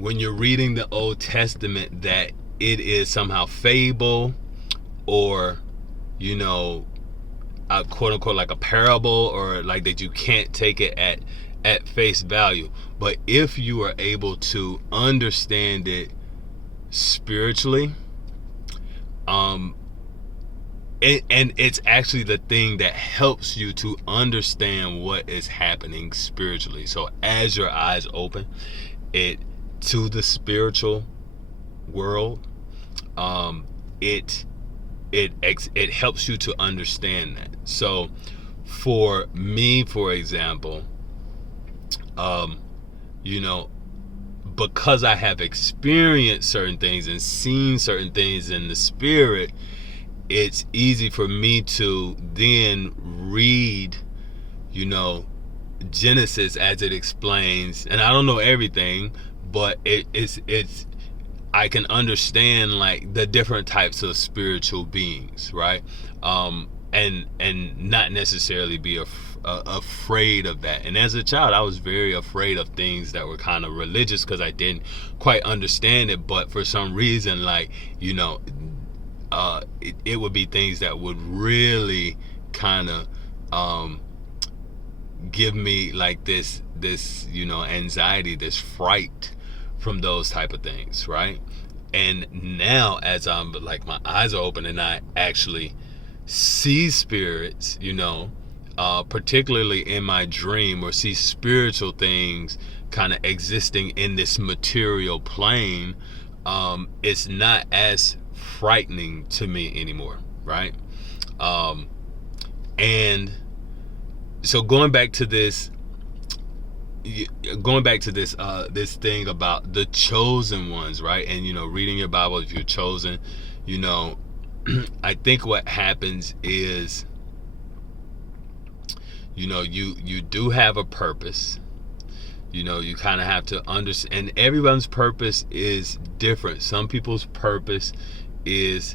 when you're reading the Old Testament that it is somehow fable, or quote unquote like a parable, or like that you can't take it at face value. But if you are able to understand it spiritually, and it's actually the thing that helps you to understand what is happening spiritually. So as your eyes open it to the spiritual world, it helps you to understand that. So for me, for example, because I have experienced certain things and seen certain things in the spirit, it's easy for me to then read, Genesis as it explains. And I don't know everything, but it's I can understand like the different types of spiritual beings, right? And not necessarily be afraid of that. And as a child, I was very afraid of things that were kind of religious because I didn't quite understand it. But for some reason, like, it would be things that would really kind of give me like this anxiety, this fright from those type of things, right? And now as I'm like, my eyes are open and I actually see spirits, particularly in my dream, or see spiritual things kind of existing in this material plane, it's not as frightening to me anymore, right? And so going back to this this thing about the chosen ones, right? And reading your Bible, if you're chosen, I think what happens is you do have a purpose. You kind of have to understand, and everyone's purpose is different. Some people's purpose is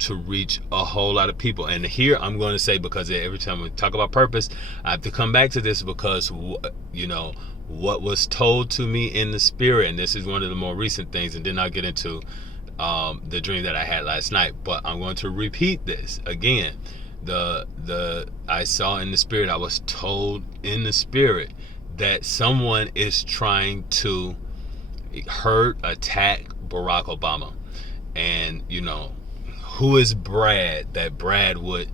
to reach a whole lot of people. And here I'm going to say, because every time we talk about purpose, I have to come back to this, because what was told to me in the spirit, and this is one of the more recent things, and then I'll get into the dream that I had last night, but I'm going to repeat this again. I saw in the spirit, I was told in the spirit that someone is trying to attack Barack Obama. And who is Brad, that Brad would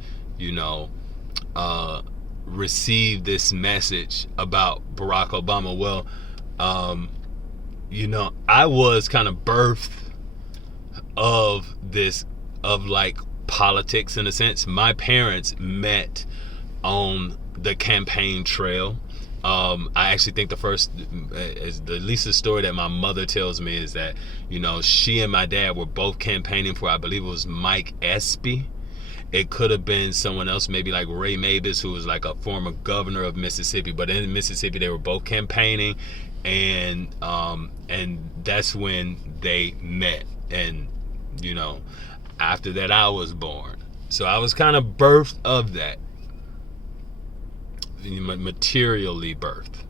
receive this message about Barack Obama? Well, I was kind of birthed of like politics in a sense. My parents met on the campaign trail. I actually think at least the story that my mother tells me is that, she and my dad were both campaigning for, I believe it was Mike Espy. It could have been someone else, maybe like Ray Mabus, who was like a former governor of Mississippi. But in Mississippi, they were both campaigning, and that's when they met. And after that, I was born. So I was kind of birthed of that. Materially birthed.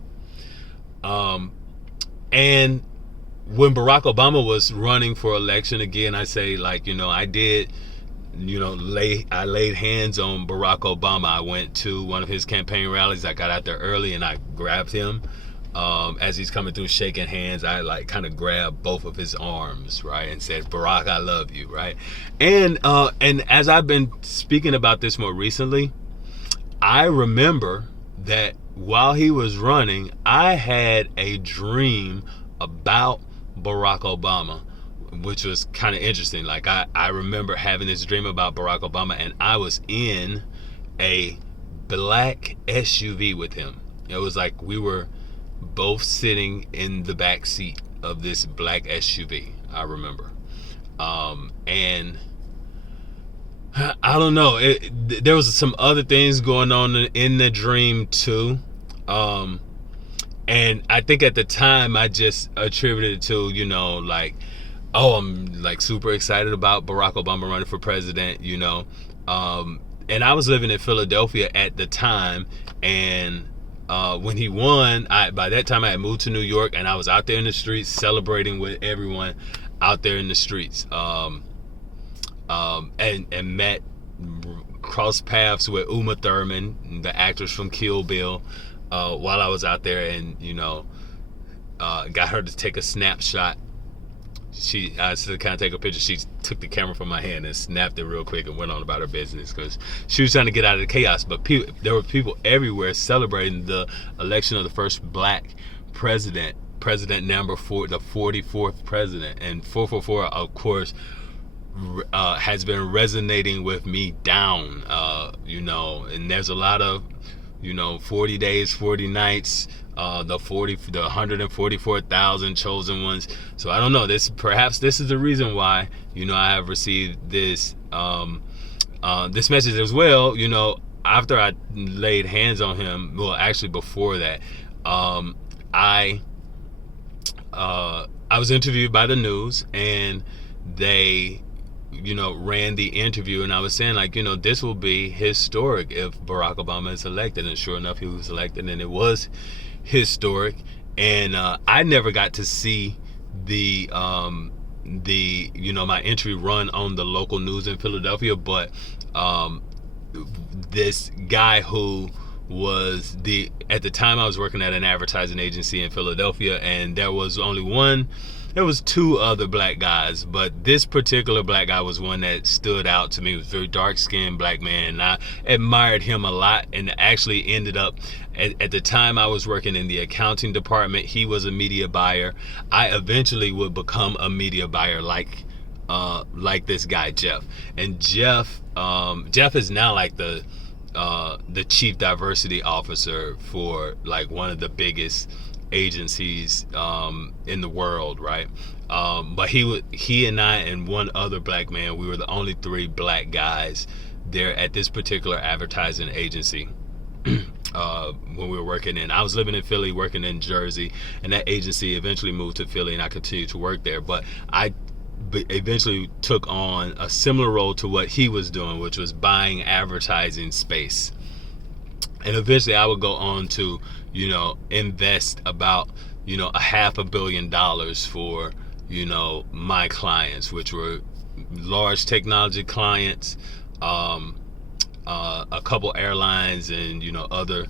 And when Barack Obama was running for election again, I say, like, I did, I laid hands on Barack Obama. I went to one of his campaign rallies. I got out there early and I grabbed him. As he's coming through shaking hands, I like kind of grabbed both of his arms, right, and said, "Barack, I love you," right? And as I've been speaking about this more recently, I remember that while he was running, I had a dream about Barack Obama, which was kind of interesting. Like I remember having this dream about Barack Obama, and I was in a black SUV with him. It was like we were both sitting in the back seat of this black SUV, I remember. And I don't know, there was some other things going on in the dream too. And I think at the time I just attributed it to, like, oh, I'm like super excited about Barack Obama running for president, and I was living in Philadelphia at the time, and when he won, by that time I had moved to New York, and I was out there in the streets celebrating with everyone out there in the streets, and met, crossed paths with Uma Thurman, the actress from Kill Bill, while I was out there, and got her to take a snapshot. I still kind of take a picture. She took the camera from my hand and snapped it real quick and went on about her business because she was trying to get out of the chaos. But there were people everywhere celebrating the election of the first black president number 4, the 44th president. And 444, of course, has been resonating with me down, and there's a lot of, 40 days, 40 nights, the 144,000 chosen ones. So I don't know. Perhaps this is the reason why I have received this this message as well. After I laid hands on him, well, actually before that, I was interviewed by the news, and they ran the interview, and I was saying, this will be historic if Barack Obama is elected. And sure enough, he was elected, and it was historic. And I never got to see the my entry run on the local news in Philadelphia, but this guy who was at the time I was working at an advertising agency in Philadelphia, and there was two other black guys, but this particular black guy was one that stood out to me. He was a very dark-skinned black man, and I admired him a lot, and actually ended up, at the time I was working in the accounting department, he was a media buyer. I eventually would become a media buyer like this guy, Jeff. And Jeff is now like the chief diversity officer for like one of the biggest agencies in the world, right? But he and I and one other black man, we were the only 3 black guys there at this particular advertising agency when we were working in. I was living in Philly, working in Jersey, and that agency eventually moved to Philly, and I continued to work there. But I eventually took on a similar role to what he was doing, which was buying advertising space. And eventually I would go on to invest about $500 million for my clients, which were large technology clients, a couple airlines, and other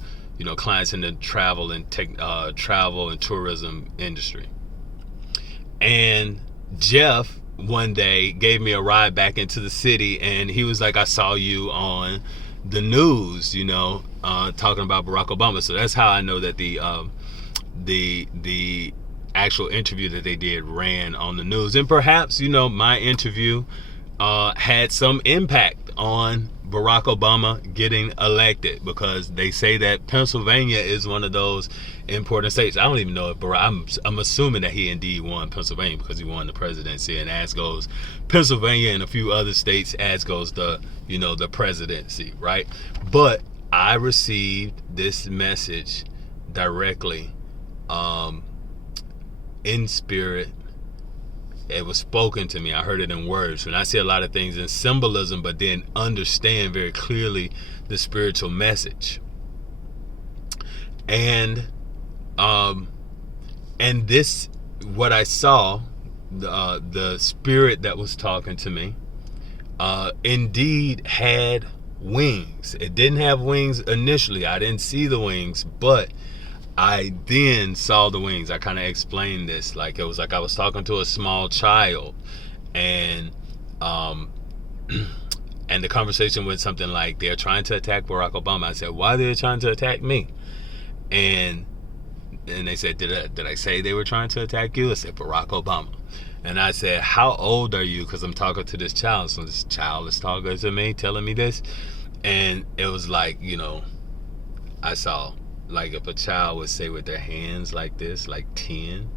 clients in the travel and tourism industry. And Jeff one day gave me a ride back into the city, and he was like, I saw you on the news, talking about Barack Obama. So that's how I know that the actual interview that they did ran on the news. And perhaps, my interview had some impact on Barack Obama getting elected, because they say that Pennsylvania is one of those important states. I don't even know if Barack, I'm assuming that he indeed won Pennsylvania because he won the presidency, and as goes Pennsylvania and a few other states, as goes the presidency, right? But I received this message directly in spirit. It was spoken to me. I heard it in words. When I see a lot of things in symbolism, but then understand very clearly the spiritual message. And this, what I saw, the spirit that was talking to me, indeed had wings. It didn't have wings initially. I didn't see the wings, but I then saw the wings. I kind of explained this, like it was like I was talking to a small child, and the conversation went something like, they're trying to attack Barack Obama. I said, why are they trying to attack me? And they said, did I say they were trying to attack you? I said, Barack Obama. And I said, how old are you? Because I'm talking to this child. So this child is talking to me, telling me this. And it was like, I saw, like if a child would say with their hands like this, like 10,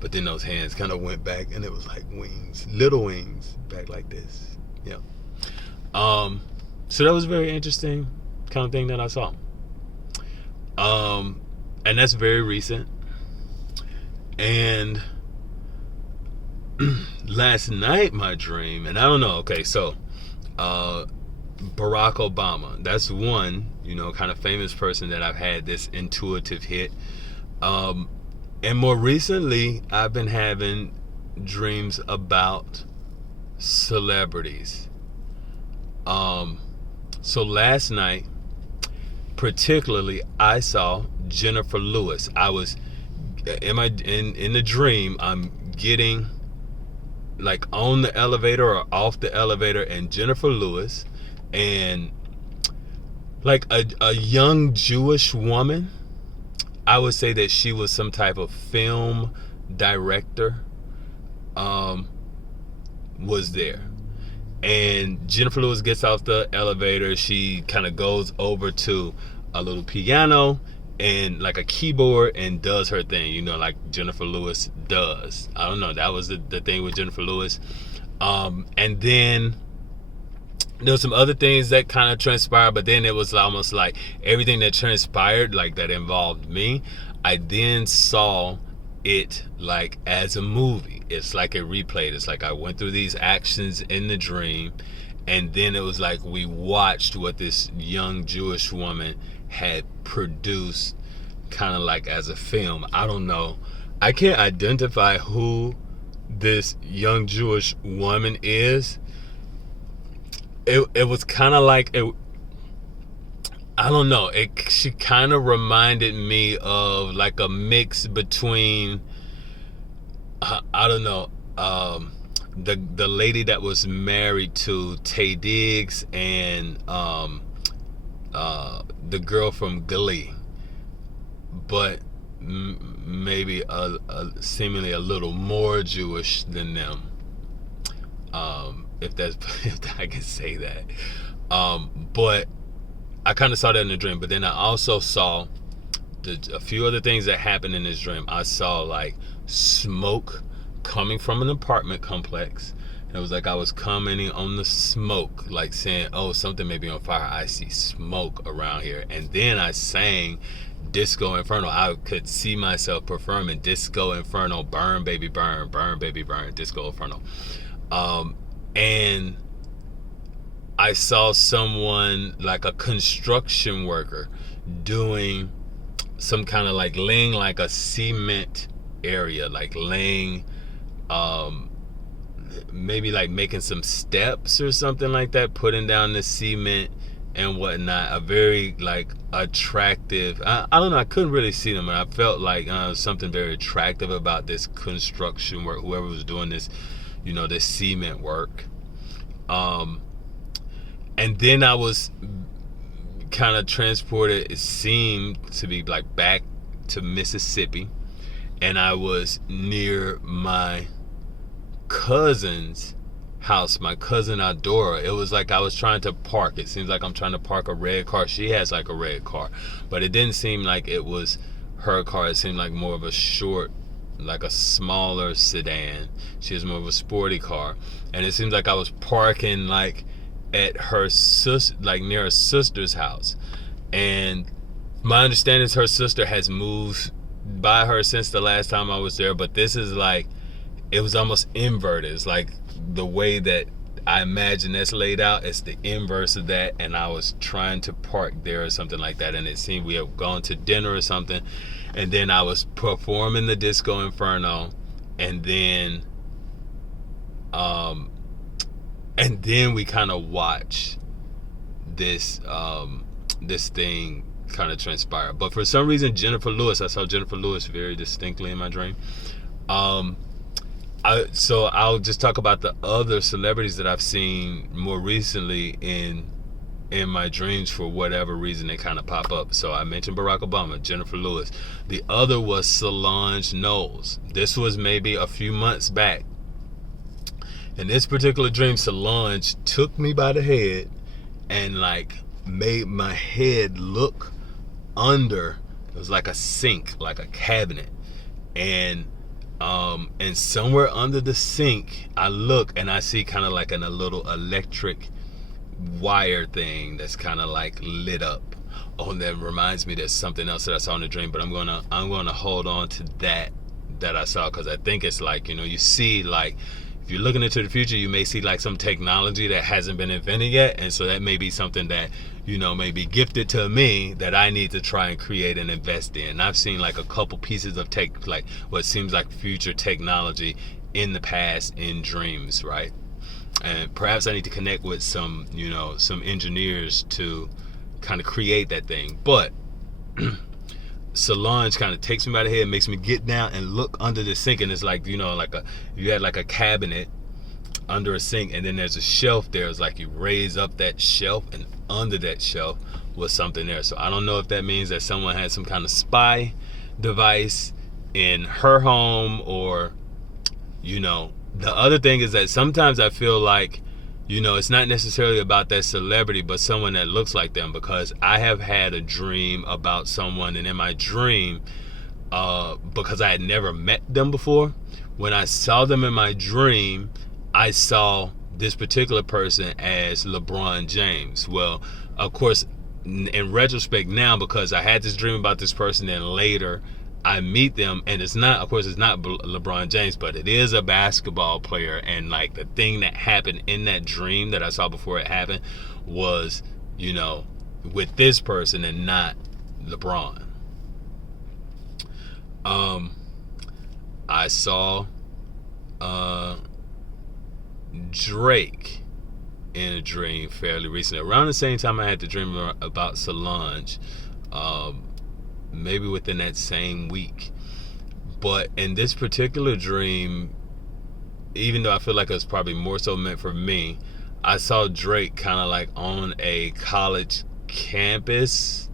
but then those hands kind of went back, and it was like wings, little wings, back like this. Yeah. So that was a very interesting kind of thing that I saw. And that's very recent. And last night, my dream, and I don't know, okay, so Barack Obama. That's one, kind of famous person that I've had this intuitive hit. And more recently, I've been having dreams about celebrities. So last night, particularly, I saw Jennifer Lewis. I was in the dream. I'm getting like on the elevator or off the elevator, and Jennifer Lewis and like a young Jewish woman. I would say that she was some type of film director. Was there. And Jennifer Lewis gets off the elevator. She kind of goes over to a little piano and like a keyboard and does her thing, like Jennifer Lewis does. I don't know. That was the thing with Jennifer Lewis. And then there were some other things that kind of transpired, but then it was almost like everything that transpired, like that involved me, I then saw it like as a movie. It's like it replayed. It's like I went through these actions in the dream, and then it was like we watched what this young Jewish woman had produced, kind of like as a film. I don't know. I can't identify who this young Jewish woman is. It was kind of like it. I don't know. She kind of reminded me of like a mix between I don't know, the lady that was married to Taye Diggs and the girl from Glee, but maybe seemingly a little more Jewish than them. If I can say that. But I kind of saw that in the dream. But then I also saw a few other things that happened in this dream. I saw like smoke coming from an apartment complex. And it was like I was commenting on the smoke, like saying, oh, something may be on fire. I see smoke around here. And then I sang Disco Inferno. I could see myself performing Disco Inferno, burn baby burn, burn baby burn, Disco Inferno. And I saw someone like a construction worker doing some kind of like laying like a cement area, like laying maybe like making some steps or something like that, putting down the cement and whatnot. A very like attractive, I don't know, I couldn't really see them, and I felt like something very attractive about this construction work, whoever was doing this, this cement work. And then I was kind of transported, it seemed to be like back to Mississippi, and I was near my cousin's house, my cousin Adora. It was like I was trying to park. It seems like I'm trying to park a red car. She has like a red car, but it didn't seem like it was her car. It seemed like more of a short, like a smaller sedan. She has more of a sporty car, and it seems like I was parking like at her like near her sister's house. And my understanding is her sister has moved by her since the last time I was there, but this is like, it was almost inverted. It's like the way that I imagine that's laid out, it's the inverse of that. And I was trying to park there or something like that, and it seemed we had gone to dinner or something, and then I was performing the Disco Inferno, and then we kind of watched this this thing kind of transpire. But for some reason, Jennifer Lewis, I saw Jennifer Lewis very distinctly in my dream. So I'll just talk about the other celebrities that I've seen more recently in my dreams. For whatever reason, they kind of pop up. So I mentioned Barack Obama, Jennifer Lewis. The other was Solange Knowles. This was maybe a few months back. In this particular dream, Solange took me by the head and like made my head look under. It was like a sink, like a cabinet, and somewhere under the sink, I look and I see kind of like a little electric wire thing that's kind of like lit up. Oh, and that reminds me, there's something else that I saw in the dream, but I'm gonna hold on to that I saw, because I think it's like, you see like if you're looking into the future, you may see like some technology that hasn't been invented yet, and so that may be something that, you know, may be gifted to me that I need to try and create and invest in. And I've seen like a couple pieces of tech, like what seems like future technology in the past in dreams, right? And perhaps I need to connect with some, you know, some engineers to kind of create that thing. But Solange kind of takes me by the head, makes me get down and look under the sink, and it's like, you know, like you had like a cabinet under a sink, and then there's a shelf there. It's like you raise up that shelf, and under that shelf was something there. So I don't know if that means that someone had some kind of spy device in her home, or, you know, the other thing is that sometimes I feel like, you know, it's not necessarily about that celebrity, but someone that looks like them, because I have had a dream about someone, and in my dream, because I had never met them before, when I saw them in my dream, I saw this particular person as LeBron James. Well, of course, in retrospect now, because I had this dream about this person, and later I meet them, and it's not, of course, it's not LeBron James, but it is a basketball player. And like the thing that happened in that dream that I saw before it happened was, you know, with this person and not LeBron. I saw Drake in a dream fairly recently, around the same time I had the dream about Solange. Maybe within that same week. But in this particular dream, even though I feel like it was probably more so meant for me, I saw Drake kind of like on a college campus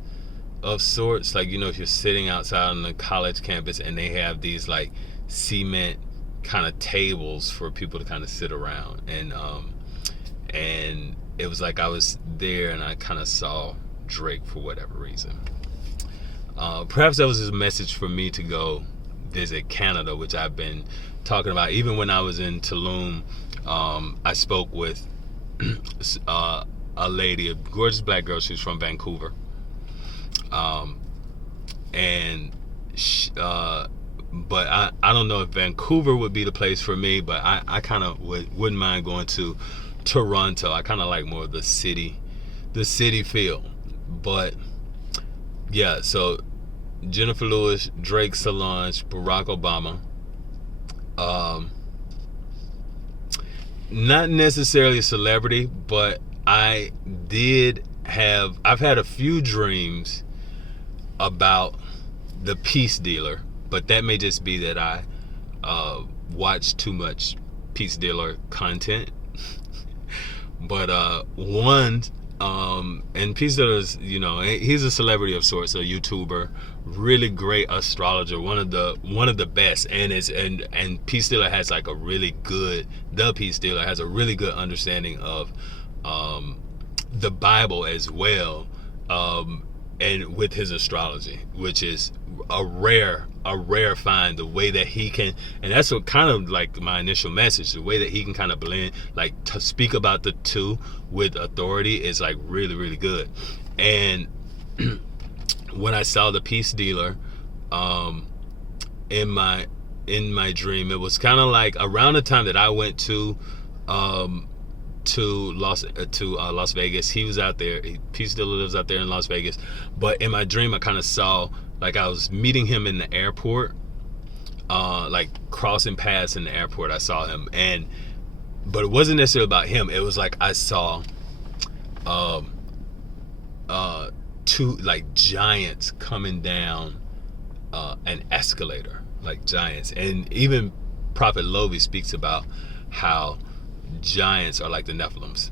of sorts. Like, you know, if you're sitting outside on the college campus and they have these like cement kind of tables for people to kind of sit around, and it was like I was there and I kind of saw Drake for whatever reason. Perhaps that was just a message for me to go visit Canada, which I've been talking about. Even when I was in Tulum, I spoke with a lady, a gorgeous black girl. She's from Vancouver. But I don't know if Vancouver would be the place for me, but I kind of wouldn't mind going to Toronto. I kind of like more of the city feel. But yeah, so Jennifer Lewis, Drake, Solange, Barack Obama. Not necessarily a celebrity, but I've had a few dreams about the peace dealer, but that may just be that I watch too much peace dealer content. But one, and Peace Dealer's, you know, he's a celebrity of sorts, a YouTuber, really great astrologer, one of the best, and Peace Dealer has like the Peace Dealer has a really good understanding of the Bible as well, and with his astrology, which is a rare find, the way that he can, and that's what kind of like my initial message, the way that he can kind of blend, like to speak about the two with authority is like really, really good. And when I saw the peace dealer in my dream, it was kind of like around the time that I went to Las Vegas. He was out there. Peace dealer lives out there in Las Vegas. But in my dream, I kind of saw, like, I was meeting him in the airport, like crossing paths in the airport. I saw him, but it wasn't necessarily about him. It was like I saw two like giants coming down an escalator, like giants. And even Prophet Lovi speaks about how giants are like the Nephilims.